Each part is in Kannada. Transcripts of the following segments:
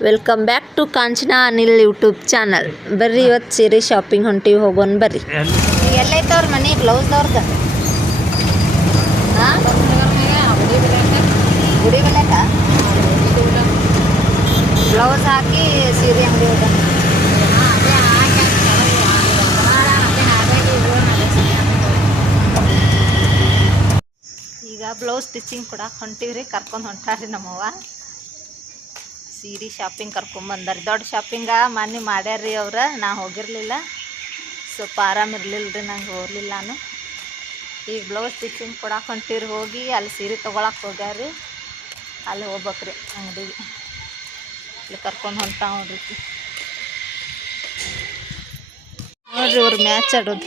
Welcome back to Kanchana Anil YouTube channel. ಬರ್ರಿ ಇವತ್ತು ಸೀರೆ ಶಾಪಿಂಗ್ ಹೊಂಟಿವಿ, ಹೋಗೋಣ ಬರ್ರಿ. ಎಲ್ಲೈತೆ ಅವ್ರ ಮನೆ ಬ್ಲೌಸ್ದವ್ರದ್ದು? ಹಾಂ, ಗುಡಿ ಬಲ್ಯಾಕ ಬ್ಲೌಸ್ ಹಾಕಿ ಸೀರೆ ಅಂಗಡಿ ಹೋಗೋಣ. ಈಗ ಬ್ಲೌಸ್ ಸ್ಟಿಚಿಂಗ್ ಕೊಡಕ್ಕೆ ಹೊಂಟಿವ್ರಿ, ಕರ್ಕೊಂಡು ಹೊಂಟಾರ್ರಿ ನಮ್ಮವ್ವ. ಸೀರೆ ಶಾಪಿಂಗ್ ಕರ್ಕೊಂಬಂದಾರ. ದೊಡ್ಡ ಶಾಪಿಂಗ ಮೊನ್ನೆ ಮಾಡ್ಯಾರ್ರಿ ಅವ್ರ, ನಾ ಹೋಗಿರಲಿಲ್ಲ, ಸ್ವಲ್ಪ ಆರಾಮಿರ್ಲಿಲ್ಲ ರೀ, ನಂಗೆ ಹೋಗಲಿಲ್ಲ ನಾನು. ಈಗ ಬ್ಲೌಸ್ ಸ್ಟಿಚಿಂಗ್ ಕೊಡಕ್ಕೆ ಹೊಂಟಿವ್ರಿ, ಹೋಗಿ ಅಲ್ಲಿ ಸೀರೆ ತೊಗೊಳಕ್ಕೆ ಹೋಗ್ಯಾರ್ರಿ, ಅಲ್ಲಿ ಹೋಗ್ಬೇಕ್ರಿ ಅಂಗಡಿಗೆ. ಇಲ್ಲಿ ಕರ್ಕೊಂಡು ಹೊಂಟ ನೋಡ್ರಿ ನೋಡ್ರಿ ಅವ್ರು ಮ್ಯಾಚ್ ಆಡೋದು.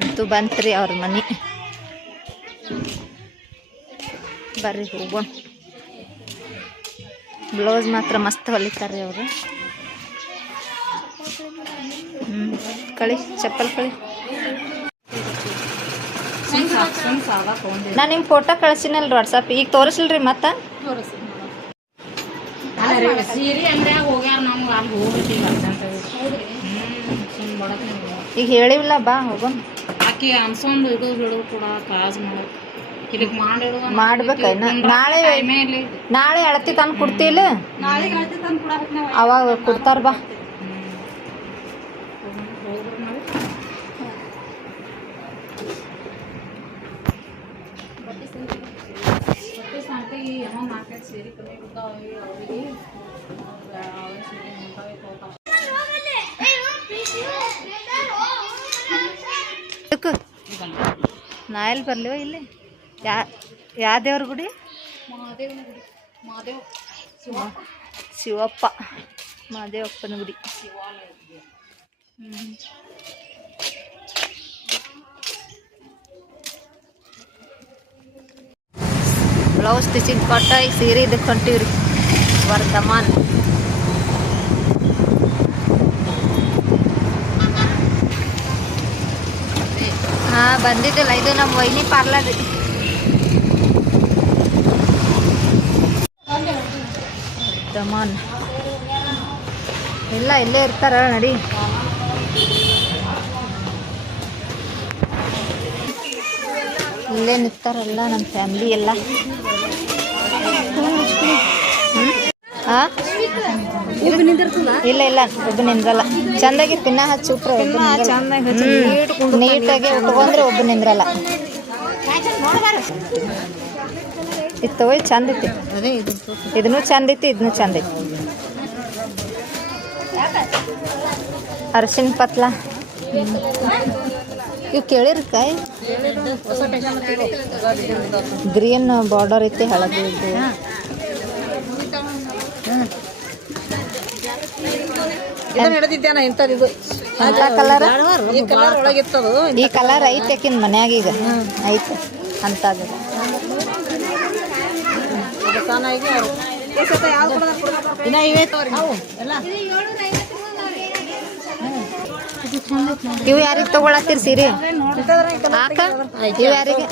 ಅಂತೂ ಬಂತ್ರಿ ಅವ್ರ ಮನೆ, ಬರ್ರಿ ಹೋಗೋಣ. ಬ್ಲೌಸ್ ಮಾತ್ರ ಮಸ್ತ್ ಹೊಲಿತಾರ್ರಿ ಅವರು. ಕಳಿ ಚಪ್ಪಲ್ ಕಳಿ. ನಾ ನಿಮ್ಮ ಫೋಟೋ ಕಳ್ಸಿನಲ್ರಿ ವಾಟ್ಸಪ್, ಈಗ ತೋರಿಸ್ಲ್ರಿ ಮತ್ತೆ? ಈಗ ಹೇಳಿಲ್ಲ, ಬಾ ಹೋಗೋಣ. ಆಕಿ ಅನ್ಸೊಂದು ಇದು ಬಿಡು ಕೂಡ ಕಾಜ್ ಮಾಡ್ಬೇಕೇನ? ನಾಳೆ ಅಳತಿ ತಂದು ಕೊಡ್ತಿಲ್ಲ, ಅವಾಗ ಕೊಡ್ತಾರ, ಬಾ. ನಾ ಎಲ್ಲಿ ಬರ್ಲಿವ? ಇಲ್ಲಿ ಯಾವ ದೇವ್ರ ಗುಡಿ? ಶಿವಪ್ಪ, ಮಹಾದೇವಪ್ಪನ ಗುಡಿ. ಬ್ಲೌಸ್ ಸ್ಟಿಚಿಂಗ್ ಕೊಟ್ಟ ಈಗ ಸೀರೆ ಇದಕ್ಕೆ ಹೊಂಟಿವ್ರಿ, ವರ್ಧಮಾನ್. ಹಾಂ, ಬಂದಿದ್ದಿಲ್ಲ, ಇದು ನಮ್ಮ ವೈನಿ ಪಾರ್ಲರ್ ರೀ. ವರ್ಧಮಾನ್ ಎಲ್ಲ ಇಲ್ಲೇ ಇರ್ತಾರ, ನಡಿ. ಇಲ್ಲೇ ನಿಂತಾರಲ್ಲ ನಮ್ಮ ಫ್ಯಾಮ್ಲಿ ಎಲ್ಲ. ಹಾಂ, ಇಲ್ಲ ಇಲ್ಲ, ಒಬ್ಬ ನಿಂದ್ರಲ್ಲ. ಚಂದಾಗಿ ತಿನ್ನ ಹಚ್ಚಿ ಉಟ್ರೆ ನೀಟಾಗಿ ಉಟ್ಕೊಂಡ್ರೆ ಒಬ್ಬ ನಿಂದ್ರಲ್ಲ. ಇತ್ತು ಚಂದ ಐತಿ, ಇದನ್ನು ಚಂದ ಐತಿ, ಇದನ್ನು ಚಂದ ಐತಿ. ಅರ್ಶಿನ ಪತ್ಲ ಇವು ಕೇಳಿರಿ ಕಾಯಿ. ಗ್ರೀನ್ ಬಾರ್ಡರ್ ಐತಿ, ಹಳದಿ ಐತಿ. ಈ ಕಲರ್ ಐತೆ ಆಕಿನ ಮನ್ಯಾಗ, ಈಗ ಐತೆ ಅಂತದ. ಇವು ಯಾರಿಗೆ ತಗೊಳತ್ತೀರಿ ಸೀರೆ? ಹಾಕ, ಇವು ಯಾರಿಗೆ?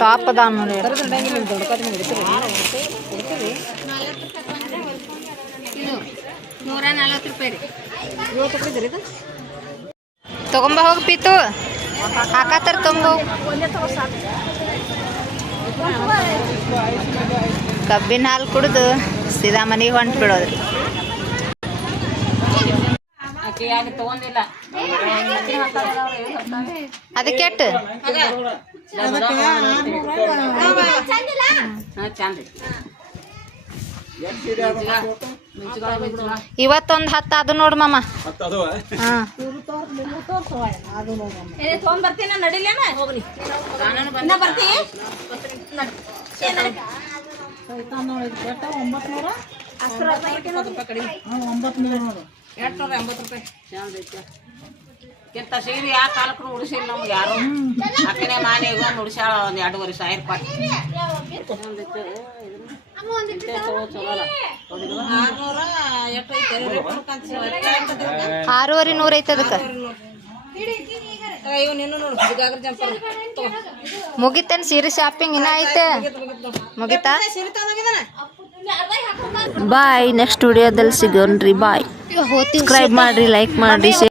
ಟಾಪ್ ಅದ ನೋಡಿ. ತಗೊಂಬ ಹೋಗಿ ಪೀತು, ಹಾಕತ್ತಾರ ತುಂಬ. ಕಬ್ಬಿನ ಹಾಲು ಕುಡಿದು ಸೀದಾ ಮನೆಗೆ ಹೊಂಟು ಬಿಡೋದ್ರಿ. ಅದಕ್ಕೆ ಇವತ್ತೊಂದು 10 ಅದು ನೋಡು ಮಾಮ. ಹಾಂ, ಇಂಥ ಸೀರೆ ಯಾವ ಕಾಲಕ್ಕೂ ಉಡಿಸಿಲ್ಲ ನಮ್ಗೆ ಯಾರು. ಅಕ್ಕನೇ ಮಾನಿ ಉಡಿಸ್ಯಾಳ ಒಂದು 2,500 ರೂಪಾಯಿ. ಆರೂವರೆ ನೂರ ಐತೆ ಅದಕ್ಕೆ. ಇವ್ ನೀನು ನೋಡು ಜಿಗಾಗ್ರ ಜಂಪರ್ ಮುಗಿತೇನ್ ಸೀರೆ ಶಾಪಿಂಗ್ ಇನ್ನ ಐತೆ ಮುಗಿತಾ ಬಾಯ್ ನೆಕ್ಸ್ಟ್ ವಿಡಿಯೋದಲ್ಲಿ ಸಿಗೋಣ್ರಿ ಬಾಯ್ ಸಬ್ಸ್ಕ್ರೈಬ್ ಮಾಡ್ರಿ ಲೈಕ್ ಮಾಡ್ರಿ